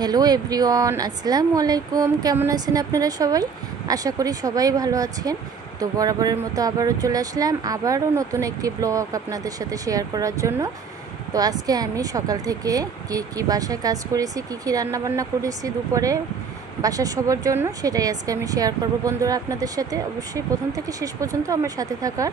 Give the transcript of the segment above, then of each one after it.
Hello everyone, আসসালামু আলাইকুম। কেমন আছেন আপনারা সবাই? আশা করি সবাই ভালো আছেন। তো বরাবরের মতো আবারও চলে আসলাম আবারও নতুন একটি ব্লগ আপনাদের সাথে শেয়ার করার জন্য। তো আজকে আমি সকাল থেকে কি বাসায় কাজ করেছি, কি রান্নাবান্না করেছি দুপুরে বাসার সবার জন্য, সেটাই আজকে আমি শেয়ার করব বন্ধুরা আপনাদের সাথে। অবশ্যই প্রথম থেকে শেষ পর্যন্ত আমার সাথে থাকার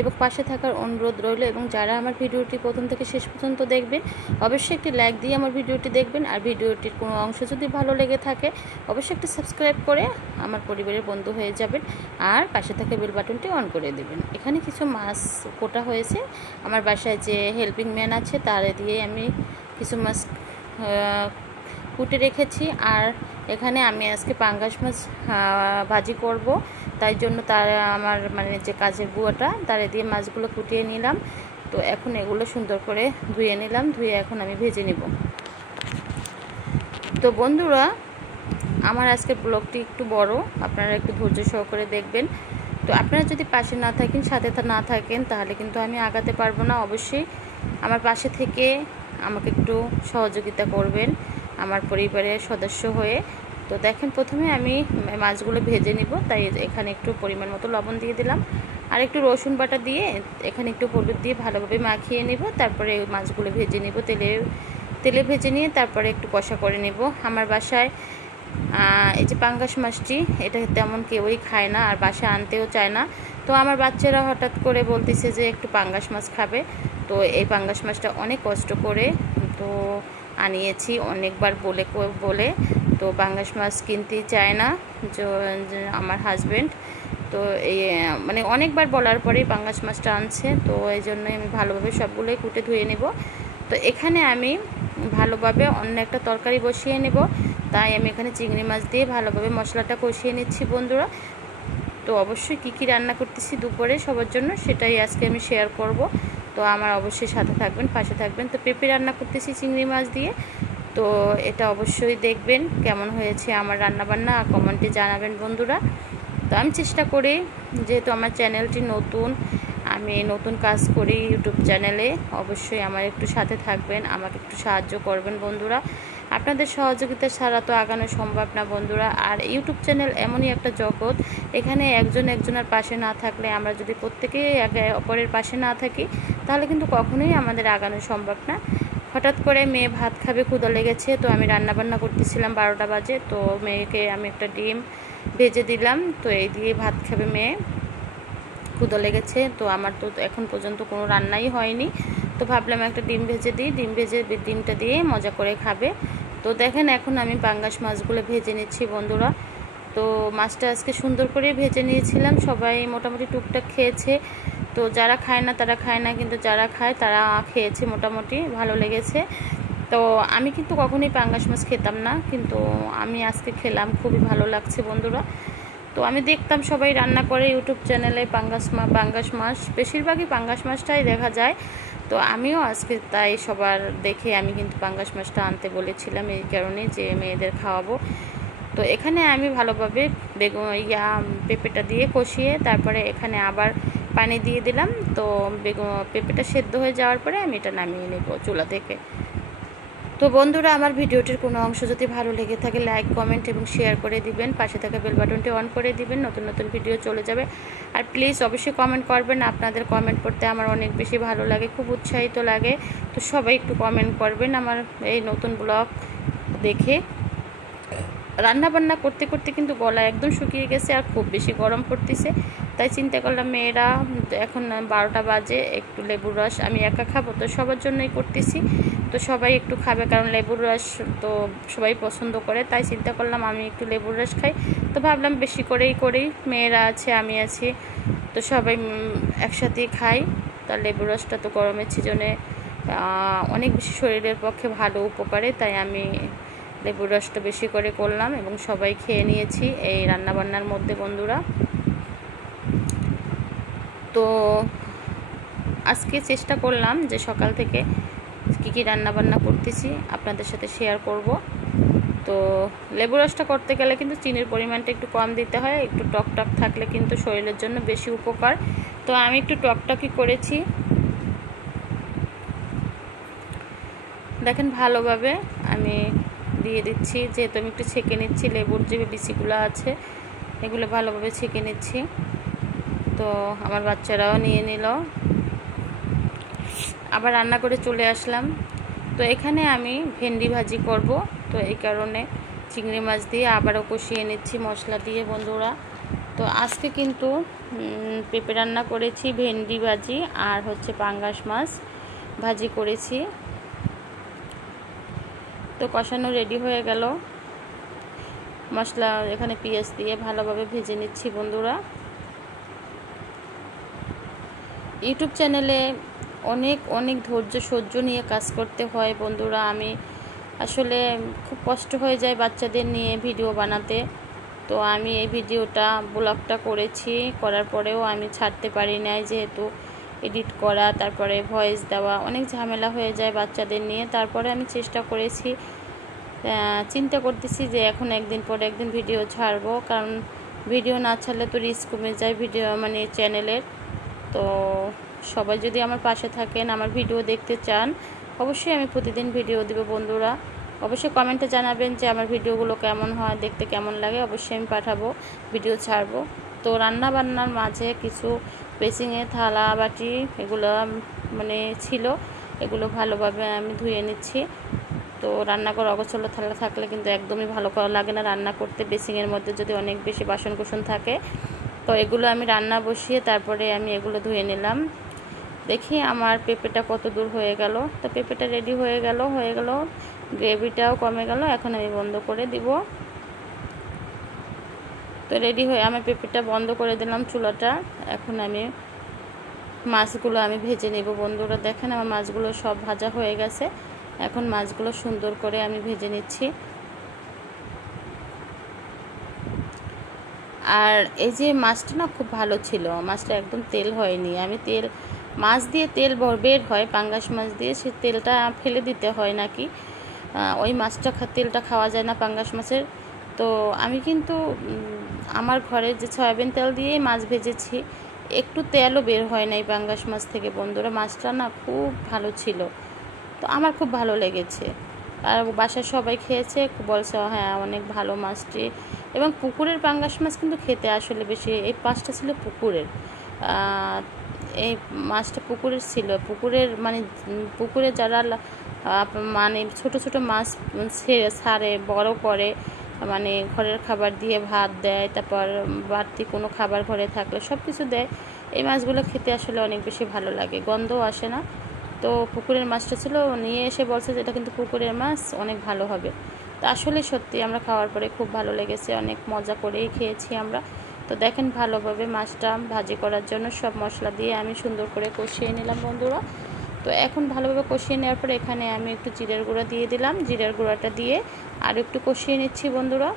এবং পাশে থাকার অনুরোধ রইল। এবং যারা আমার ভিডিওটি প্রথম থেকে শেষ পর্যন্ত দেখবেন অবশ্যই একটি লাইক দিয়ে আমার ভিডিওটি দেখবেন। আর ভিডিওটির কোনো অংশ যদি ভালো লেগে থাকে অবশ্যই একটি সাবস্ক্রাইব করে আমার পরিবারের বন্ধু হয়ে যাবেন। আর পাশে থাকা বেল বাটনটি অন করে দেবেন। এখানে কিছু মাছ কোটা হয়েছে, আমার বাসায় যে হেল্পিং ম্যান আছে তারে দিয়ে আমি কিছু মাছ কুটে রেখেছি। আর এখানে আমি আজকে পাঙ্গাস মাছ ভাজি করব, তাই জন্য আমার যে কাজের বুয়াটা তারে দিয়ে মাছগুলো কুটিয়ে নিলাম। তো এখন এগুলো সুন্দর করে ধুয়ে নিলাম, ধুয়ে এখন আমি ভেজে নিব। তো বন্ধুরা, আমার আজকের ব্লগটি একটু বড়, আপনারা একটু ধৈর্য সহকারে দেখবেন। তো আপনারা যদি পাশে না থাকেন, সাথে না থাকেন, তাহলে কিন্তু আমি আগাতে পারবো না। অবশ্যই আমার পাশে থেকে আমাকে একটু সহযোগিতা করবেন আমার পরিবারের সদস্য হয়ে। তো দেখেন, প্রথমে আমি মাছগুলো ভেজে নিব, তাই এখানে একটু পরিমাণ মতো লবণ দিয়ে দিলাম আর একটু রসুন বাটা দিয়ে এখানে একটু হলুদ দিয়ে ভালোভাবে মাখিয়ে নেব। তারপরে মাছগুলো ভেজে নিব, তেলে ভেজে নিয়ে তারপরে একটু কষা করে নেব। আমার বাসায় এই যে পাঙ্গাস মাছটি, এটা তেমন কেউই খায় না আর বাসায় আনতেও চায় না। তো আমার বাচ্চারা হঠাৎ করে বলতেছে যে একটু পাঙ্গাস মাছ খাবে। তো এই পাঙ্গাস মাছটা অনেক কষ্ট করে তো আনিয়েছি, অনেকবার বলে তো পাঙ্গাস মাছ কিনতেই চায় না আমার হাজব্যান্ড। তো এই অনেকবার বলার পরেই পাঙ্গাস মাছটা আনছে। তো এই জন্যই আমি ভালোভাবে সবগুলোই কুটে ধুয়ে নেব। তো এখানে আমি ভালোভাবে অন্য একটা তরকারি বসিয়ে নেব, তাই আমি এখানে চিংড়ি মাছ দিয়ে ভালোভাবে মশলাটা কষিয়ে নিচ্ছি বন্ধুরা। তো অবশ্যই কি রান্না করতেছি দুপুরে সবার জন্য সেটাই আজকে আমি শেয়ার করব। তো আমার অবশ্যই সাথে থাকবেন, পাশে থাকবেন। তো পেঁপে রান্না করতেছি চিংড়ি মাছ দিয়ে। তো এটা অবশ্যই দেখবেন কেমন হয়েছে আমার রান্নাবান্না, আর কমেন্টে জানাবেন বন্ধুরা। তো আমি চেষ্টা করি, যেহেতু আমার চ্যানেলটি নতুন, আমি নতুন কাজ করি ইউটিউব চ্যানেলে, অবশ্যই আমার একটু সাথে থাকবেন, আমাকে একটু সাহায্য করবেন বন্ধুরা। আপনাদের সহযোগিতা ছাড়া তো আগানো সম্ভব না বন্ধুরা। আর ইউটিউব চ্যানেল এমনই একটা জগৎ, এখানে একজনের পাশে না থাকলে, আমরা যদি প্রত্যেকেই একে অপরের পাশে না থাকি, তাহলে কিন্তু কখনোই আমাদের আগানো সম্ভব না। হঠাৎ করে মেয়ে ভাত খাবে, ক্ষুধা লেগেছে, তো আমি রান্নাবান্না করতেছিলাম 12টা বাজে। তো মেয়েকে আমি একটা ডিম ভেজে দিলাম, তো এই দিয়ে ভাত খাবে মেয়ে, ক্ষুধা লেগেছে। তো আমার তো এখন পর্যন্ত কোনো রান্নাই হয়নি, তো ভাবলাম একটা ডিম ভেজে দিই, ডিমটা দিয়ে মজা করে খাবে। তো দেখেন, এখন আমি পাঙ্গাস মাছগুলো ভেজে নিচ্ছি বন্ধুরা। তো মাছটা আজকে সুন্দর করে ভেজে নিয়েছিলাম, সবাই মোটামুটি টুকটাক খেয়েছে। তো যারা খায় না তারা খায় না, কিন্তু যারা খায় তারা খেয়েছে, মোটামুটি ভালো লেগেছে। তো আমি কিন্তু কখনোই পাঙ্গাস মাছ খেতাম না, কিন্তু আমি আজকে খেলাম, খুবই ভালো লাগছে বন্ধুরা। তো আমি দেখতাম সবাই রান্না করে ইউটিউব চ্যানেলে পাঙ্গাস মাছ, বেশিরভাগই পাঙ্গাস মাছটাই দেখা যায়। তো আমিও আজকে তাই সবার দেখে আমি কিন্তু পাঙ্গাস মাছটা আনতে বলেছিলাম, এই কারণে যে মেয়েদের খাওয়াবো। তো এখানে আমি ভালোভাবে পেঁপেটা দিয়ে কষিয়ে তারপরে এখানে আবার পানি দিয়ে দিলাম। তো পেঁপেটা সেদ্ধ হয়ে যাওয়ার পরে আমি এটা নামিয়ে নেব চুলা থেকে। তো বন্ধুরা, আমার ভিডিওটির কোনো অংশ যদি ভালো লেগে থাকে লাইক, কমেন্ট এবং শেয়ার করে দিবেন, পাশে থাকা বেল বাটনটি অন করে দিবেন, নতুন ভিডিও চলে যাবে। আর প্লিজ অবশ্যই কমেন্ট করবেন, আপনাদের কমেন্ট পড়তে আমার অনেক বেশি ভালো লাগে, খুব উৎসাহিত লাগে। তো সবাই একটু কমেন্ট করবেন আমার এই নতুন ব্লগ দেখে। রান্নাবান্না করতে করতে কিন্তু গলা একদম শুকিয়ে গেছে আর খুব বেশি গরম পড়তেছে, তাই চিন্তা করলাম মেয়েরা এখন 12টা বাজে, একটু লেবুর রস আমি একা খাবো, তো সবার জন্যই করতেছি। তো সবাই একটু খাবে, কারণ লেবুর রস তো সবাই পছন্দ করে, তাই চিন্তা করলাম আমি একটু লেবুর রস খাই। তো ভাবলাম বেশি করেই করি, মেয়েরা আছে আমি আছি, তো সবাই একসাথেই খাই। তা লেবুর রসটা তো গরমের সিজনে অনেক বেশি শরীরের পক্ষে ভালো, উপকারে, তাই আমি লেবুর রসটা বেশি করে করলাম এবং সবাই খেয়ে নিয়েছি এই রান্নাবান্নার মধ্যে বন্ধুরা। তো আজকে চেষ্টা করলাম যে সকাল থেকে কী রান্নাবান্না করতেছি আপনাদের সাথে শেয়ার করব। তো লেবু রসটা করতে গেলে কিন্তু চিনির পরিমাণটা একটু কম দিতে হয়, একটু টক থাকলে কিন্তু শরীরের জন্য বেশি উপকার। তো আমি একটু টকটকই করেছি। দেখেন ভালোভাবে আমি দিয়ে দিচ্ছি, যেহেতু আমি একটু ছেঁকে নিচ্ছি, লেবুর যে বিচিগুলো আছে এগুলো ভালোভাবে ছেঁকে নিচ্ছি। তো আমার বাচ্চারাও নিয়ে নিল, আবার রান্না করে চলে আসলাম। তো এখানে আমি ভেন্ডি ভাজি করব, তো এই কারণে চিংড়ি মাছ দিয়ে আবারও কষিয়ে নিচ্ছি মশলা দিয়ে বন্ধুরা। তো আজকে কিন্তু পেঁপে রান্না করেছি, ভেন্ডি ভাজি আর হচ্ছে পাঙ্গাস মাছ ভাজি করেছি। তো কষানো রেডি হয়ে গেল, মশলা এখানে পেঁয়াজ দিয়ে ভালোভাবে ভেজে নিচ্ছি বন্ধুরা। ইউটিউব চ্যানেলে অনেক ধৈর্য সহ্য নিয়ে কাজ করতে হয় বন্ধুরা। আমি আসলে খুব কষ্ট হয়ে যায় বাচ্চাদের নিয়ে ভিডিও বানাতে। তো আমি এই ভিডিওটা ব্লগটা করেছি, করার পরেও আমি ছাড়তে পারি নাই, যেহেতু এডিট করা তারপরে ভয়েস দেওয়া অনেক ঝামেলা হয়ে যায় বাচ্চাদের নিয়ে। তারপরে আমি চেষ্টা করেছি, চিন্তা করতেছি যে এখন একদিন পর একদিন ভিডিও ছাড়বো, কারণ ভিডিও না ছাড়লে তো রিস্ক কমে যায় ভিডিও মানে চ্যানেলের। তো সবাই যদি আমার পাশে থাকেন, আমার ভিডিও দেখতে চান, অবশ্যই আমি প্রতিদিন ভিডিও দেব বন্ধুরা। অবশ্যই কমেন্টে জানাবেন যে আমার ভিডিওগুলো কেমন হয়, দেখতে কেমন লাগে, অবশ্যই আমি পাঠাবো, ভিডিও ছাড়বো। তো রান্না বান্নার মাঝে কিছু বেসিংয়ে থালা বাটি এগুলো মানে ছিল, এগুলো ভালোভাবে আমি ধুয়ে নিচ্ছি। তো রান্নাঘর অগোছালো থালা থাকলে কিন্তু একদমই ভালো করা লাগে না রান্না করতে, বেসিংয়ের মধ্যে যদি অনেক বেশি বাসনকোসন থাকে। তো এগুলো আমি রান্না বসিয়ে তারপরে আমি এগুলো ধুয়ে নিলাম। দেখি আমার পেঁপেটা কত দূর হয়ে গেল। তো পেঁপেটা রেডি হয়ে গেল, গ্রেভিটাও কমে গেল। এখন আমি বন্ধ করে দিব। তো রেডি হয়ে আমার পেঁপেটা বন্ধ করে দিলাম চুলাটা। এখন আমি মাছগুলো আমি ভেজে নেব বন্ধুরা। দেখেন আমার মাছগুলো সব ভাজা হয়ে গেছে, এখন মাছগুলো সুন্দর করে আমি ভেজে নিচ্ছি। আর এই যে মাছটা না খুব ভালো ছিল, মাছটা একদম তেল হয়নি। আমি মাছ দিয়ে তেল বের হয়, পাঙ্গাস মাছ দিয়ে, সে তেলটা ফেলে দিতে হয় নাকি, ওই মাছটা তেলটা খাওয়া যায় না পাঙ্গাস মাছের। তো আমি কিন্তু আমার ঘরে যে সয়াবিন তেল দিয়ে মাছ ভেজেছি, একটু তেলও বের হয় না এই পাঙ্গাস মাছ থেকে বন্ধুরা। মাছটা না খুব ভালো ছিল, তো আমার খুব ভালো লেগেছে। আর বাসার সবাই খেয়েছে, বলছে হ্যাঁ অনেক ভালো মাছটি। এবং পুকুরের পাঙ্গাস মাছ কিন্তু খেতে আসলে বেশি, এই মাছটা ছিল পুকুরের, এই মাছটা পুকুরের ছিল। মানে পুকুরে যারা মানে ছোট ছোট মাছ ছাড়ে বড় করে, মানে ঘরের খাবার দিয়ে ভাত দেয়, তারপর বাড়তি কোনো খাবার ঘরে থাকলে সব কিছু দেয়। এই মাছগুলো খেতে আসলে অনেক বেশি ভালো লাগে, গন্ধও আসে না। তো পুকুরের মাছটা ছিল, নিয়ে এসে বলছে যে এটা কিন্তু পুকুরের মাছ, অনেক ভালো হবে। তো আসলে সত্যি আমরা খাওয়ার পরে খুব ভালো লেগেছে, অনেক মজা করেই খেয়েছি আমরা। তো দেখেন ভালোভাবে মাছটা ভাজি করার জন্য সব মশলা দিয়ে আমি সুন্দর করে কষিয়ে নিলাম বন্ধুরা। তো এখন ভালোভাবে কষিয়ে নেওয়ার পরে এখানে আমি একটু জিরার গুঁড়া দিয়ে দিলাম, জিরার গুঁড়াটা দিয়ে আর একটু কষিয়ে নিচ্ছি বন্ধুরা।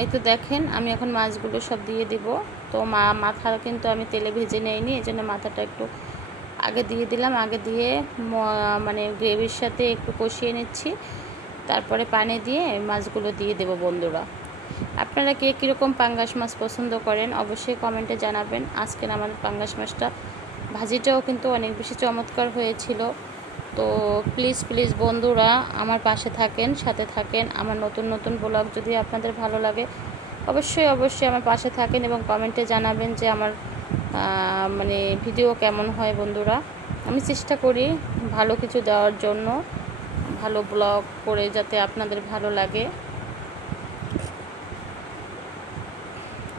এই তো দেখেন আমি এখন মাছগুলো সব দিয়ে দিব। তো মাথা কিন্তু আমি তেলে ভেজে নেইনি, এই জন্য মাথাটা একটু আগে দিয়ে দিলাম, আগে দিয়ে মানে গ্রেভির সাথে একটু কষিয়ে নিচ্ছি, তারপরে পানি দিয়ে মাছগুলো দিয়ে দেব বন্ধুরা। আপনারা কে কীরকম পাঙ্গাস মাছ পছন্দ করেন অবশ্যই কমেন্টে জানাবেন। আজকের আমার পাঙ্গাস মাছটা ভাজিটাও কিন্তু অনেক বেশি চমৎকার হয়েছিল। তো প্লিজ বন্ধুরা আমার পাশে থাকেন, সাথে থাকেন। আমার নতুন ব্লগ যদি আপনাদের ভালো লাগে অবশ্যই আমার পাশে থাকেন এবং কমেন্টে জানাবেন যে আমার মানে ভিডিও কেমন হয় বন্ধুরা। আমি চেষ্টা করি ভালো কিছু দেওয়ার জন্য, ভালো ব্লগ করে যাতে আপনাদের ভালো লাগে।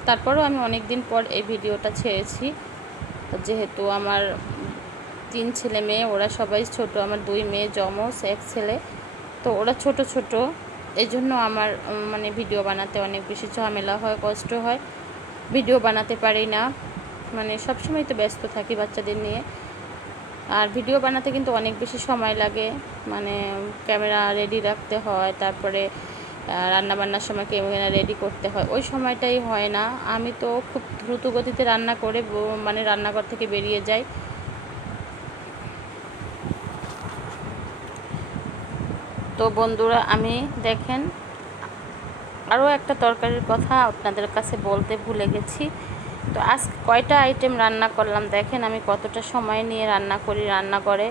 তারপরেও আমি অনেক দিন পর এই ভিডিওটা ছেড়েছি, যেহেতু আমার 3 ছেলে মেয়ে, ওরা সবাই ছোট, আমার 2 মেয়ে যমজ, 1 ছেলে। তো ওরা ছোট, এই জন্য আমার মানে ভিডিও বানাতে অনেক বেশি ঝামেলা হয়, কষ্ট হয়, ভিডিও বানাতে পারি না। মানে সবসময় তো ব্যস্ত থাকি বাচ্চাদের নিয়ে। আর ভিডিও বানাতে কিন্তু অনেক বেশি সময় লাগে, মানে ক্যামেরা রেডি রাখতে হয়, তারপরে রান্নাবান্নার সময় ক্যামেরা রেডি করতে হয়, ওই সময়টাই হয় না। আমি তো খুব দ্রুত গতিতে রান্না করে মানে রান্নাঘর থেকে বেরিয়ে যাই। তো বন্ধুরা আমি দেখেন আরও একটা তরকারির কথা আপনাদের কাছে বলতে ভুলে গেছি। তো আজ কয়টা আইটেম রান্না করলাম দেখেন, আমি কতটা সময় নিয়ে রান্না করি রান্নাঘরে।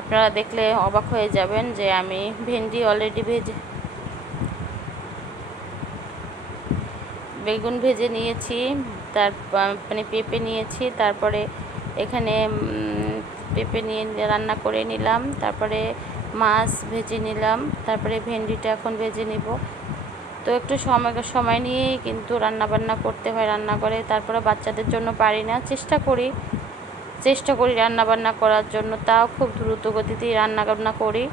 আপনারা দেখলে অবাক হয়ে যাবেন যে আমি ভেন্ডি অলরেডি বেগুন ভেজে নিয়েছি, মানে পেঁপে নিয়েছি, তারপরে এখানে পেঁপে নিয়ে রান্না করে নিলাম, তারপরে মাছ ভেজে নিলাম, তারপরে ভেন্ডিটা এখন ভেজে নিব। তো একটু সময় নিয়েই কিন্তু রান্নাবান্না করতে হয় রান্নাঘরে। তারপরে বাচ্চাদের জন্য পারি না, চেষ্টা করি রান্নাবান্না করার জন্য, তাও খুব দ্রুত গতিতেই রান্নাবান্না করি।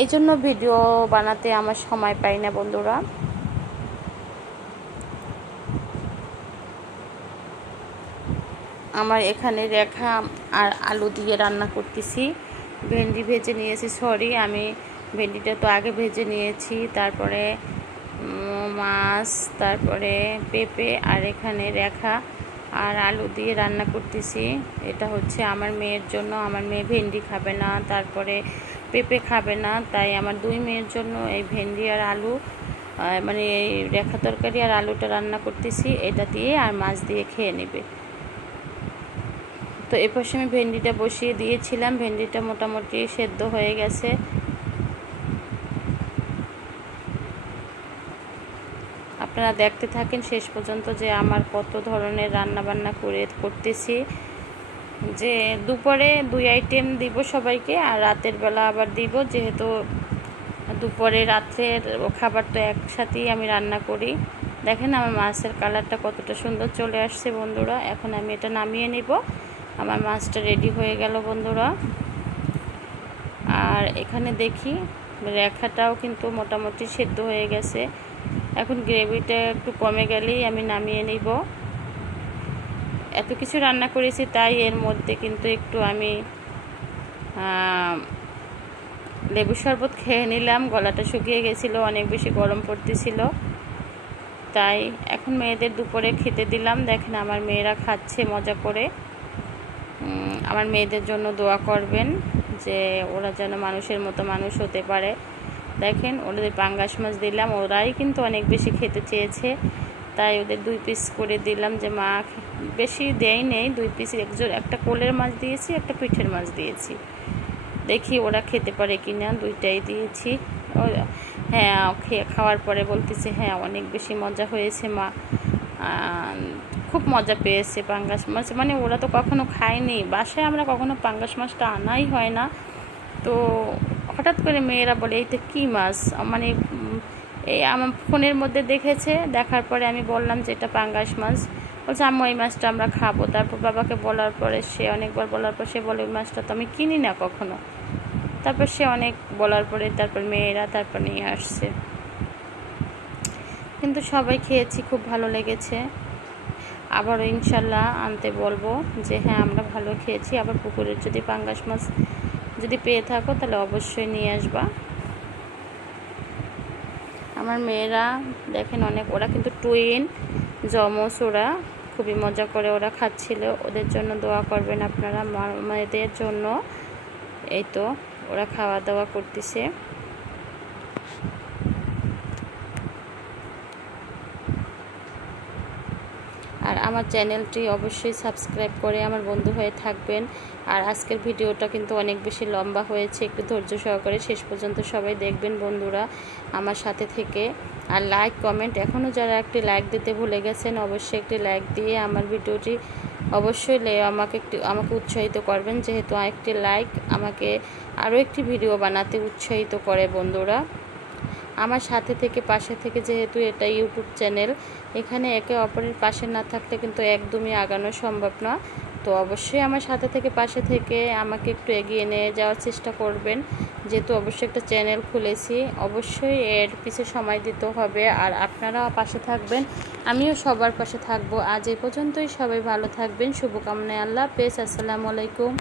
এই জন্য ভিডিও বানাতে আমার সময় পাই না বন্ধুরা। আমার এখানে রেখা আর আলু দিয়ে রান্না করতেছি। ভেন্ডি ভেজে নিয়েছি, আমি ভেন্ডিটা তো আগে ভেজে নিয়েছি, তারপরে মাছ, তারপরে পেঁপে, আর এখানে রেখা আর আলু দিয়ে রান্না করতেছি। এটা হচ্ছে আমার মেয়ের জন্য। আমার মেয়ে ভেন্ডি খাবে না, তারপরে পেঁপে খাবে না, তাই আমার 2 মেয়ের জন্য এই ভেন্ডি আর আলু, মানে এই রেখা তরকারি আর আলুটা রান্না করতেছি। এটা দিয়ে আর মাছ দিয়ে খেয়ে নেবে। তো এর পাশে আমি ভেন্ডিটা বসিয়ে দিয়েছিলাম, ভেন্ডিটা মোটামুটি সেদ্ধ হয়ে গেছে। আপনারা দেখতে থাকেন শেষ পর্যন্ত যে আমার কত ধরনের রান্নাবান্না করতেছি। যে দুপুরে 2 আইটেম দিব সবাইকে, আর রাতের বেলা আবার দিব, যেহেতু দুপুরে রাত্রের খাবার তো একসাথেই আমি রান্না করি। দেখেন আমার মাছের কালারটা কতটা সুন্দর চলে আসছে বন্ধুরা। এখন আমি এটা নামিয়ে নিব। আমার মাছটা রেডি হয়ে গেল বন্ধুরা। আর এখানে দেখি রেখাটাও কিন্তু মোটামুটি সেদ্ধ হয়ে গেছে। এখন গ্রেভিটা একটু কমে গেলেই আমি নামিয়ে নিব। এত কিছু রান্না করেছি, তাই এর মধ্যে কিন্তু একটু আমি লেবু শরবত খেয়ে নিলাম। গলাটা শুকিয়ে গেছিলো, অনেক বেশি গরম পড়তেছিল, তাই এখন মেয়েদের দুপুরে খেতে দিলাম। দেখেন আমার মেয়েরা খাচ্ছে মজা করে। আমার মেয়েদের জন্য দোয়া করবেন যে ওরা যেন মানুষের মতো মানুষ হতে পারে। দেখেন ওদের পাঙ্গাস মাছ দিলাম, ওরাই কিন্তু অনেক বেশি খেতে চেয়েছে, তাই ওদের 2 পিস করে দিলাম। যে মা বেশি দেয় নেই, 2 পিস, একটা কোলের মাছ দিয়েছি, একটা পিঠের মাছ দিয়েছি। দেখি ওরা খেতে পারে কিনা, 2টাই দিয়েছি। হ্যাঁ, খাওয়ার পরে বলতেছে হ্যাঁ অনেক বেশি মজা হয়েছে মা, খুব মজা পেয়েছে পাঙ্গাস মাছ। মানে ওরা তো কখনো খায়নি, বাসায় আমরা কখনো পাঙ্গাস মাছটা আনাই হয় না। তো হঠাৎ করে মেয়েরা বলে এইটা কী মাছ, মানে এই আমার ফোনের মধ্যে দেখেছে, দেখার পরে আমি বললাম যে এটা পাঙ্গাস মাছ। বলছে আম্মু এই মাছটা আমরা খাবো। তারপর বাবাকে বলার পরে অনেকবার বলার পর সে বলে ওই মাছটা তো আমি কিনি না কখনো। তারপর সে অনেক বলার পরে তারপর মেয়েরা তারপর নিয়ে আসছে। কিন্তু সবাই খেয়েছি, খুব ভালো লেগেছে। আবারও ইনশাল্লাহ আনতে বলবো যে হ্যাঁ আমরা ভালো খেয়েছি। আবার পুকুরের যদি পাঙ্গাস মাছ যদি পেয়ে থাকো তাহলে অবশ্যই নিয়ে আসবা। আমার মেয়েরা দেখেন ওরা কিন্তু টুইন জমজ, ওরা খুবই মজা করে ওরা খাচ্ছিল। ওদের জন্য দোয়া করবেন আপনারা, মেয়েদের জন্য। এই তো ওরা খাওয়া দাওয়া করতেছে। আর আমার চ্যানেলটি অবশ্যই সাবস্ক্রাইব করে আমার বন্ধু হয়ে থাকবেন। আর আজকের ভিডিওটা কিন্তু অনেক বেশি লম্বা হয়েছে, একটু ধৈর্য সহকারে শেষ পর্যন্ত সবাই দেখবেন বন্ধুরা আমার সাথে থেকে। আর লাইক কমেন্ট এখনও যারা একটি লাইক দিতে ভুলে গেছেন, অবশ্যই একটি লাইক দিয়ে আমার ভিডিওটি অবশ্যই আমাকে উৎসাহিত করবেন, যেহেতু একটি লাইক আমাকে আরও একটি ভিডিও বানাতে উৎসাহিত করে বন্ধুরা। আমার সাথে থেকে পাশে থেকে, যেহেতু এটা ইউটিউব চ্যানেল, এখানে একে অপরের পাশে না থাকলে কিন্তু একদমই আগানো সম্ভব না। তো অবশ্যই আমার সাথে থেকে পাশে থেকে আমাকে একটু এগিয়ে নিয়ে যাওয়ার চেষ্টা করবেন, যেহেতু অবশ্যই একটা চ্যানেল খুলেছি, অবশ্যই এর পিছে সময় দিতে হবে। আর আপনারাও পাশে থাকবেন, আমিও সবার পাশে থাকবো। আজ এই পর্যন্তই, সবাই ভালো থাকবেন, শুভকামনায়, আল্লাহ হাফেজ, আসসালামু আলাইকুম।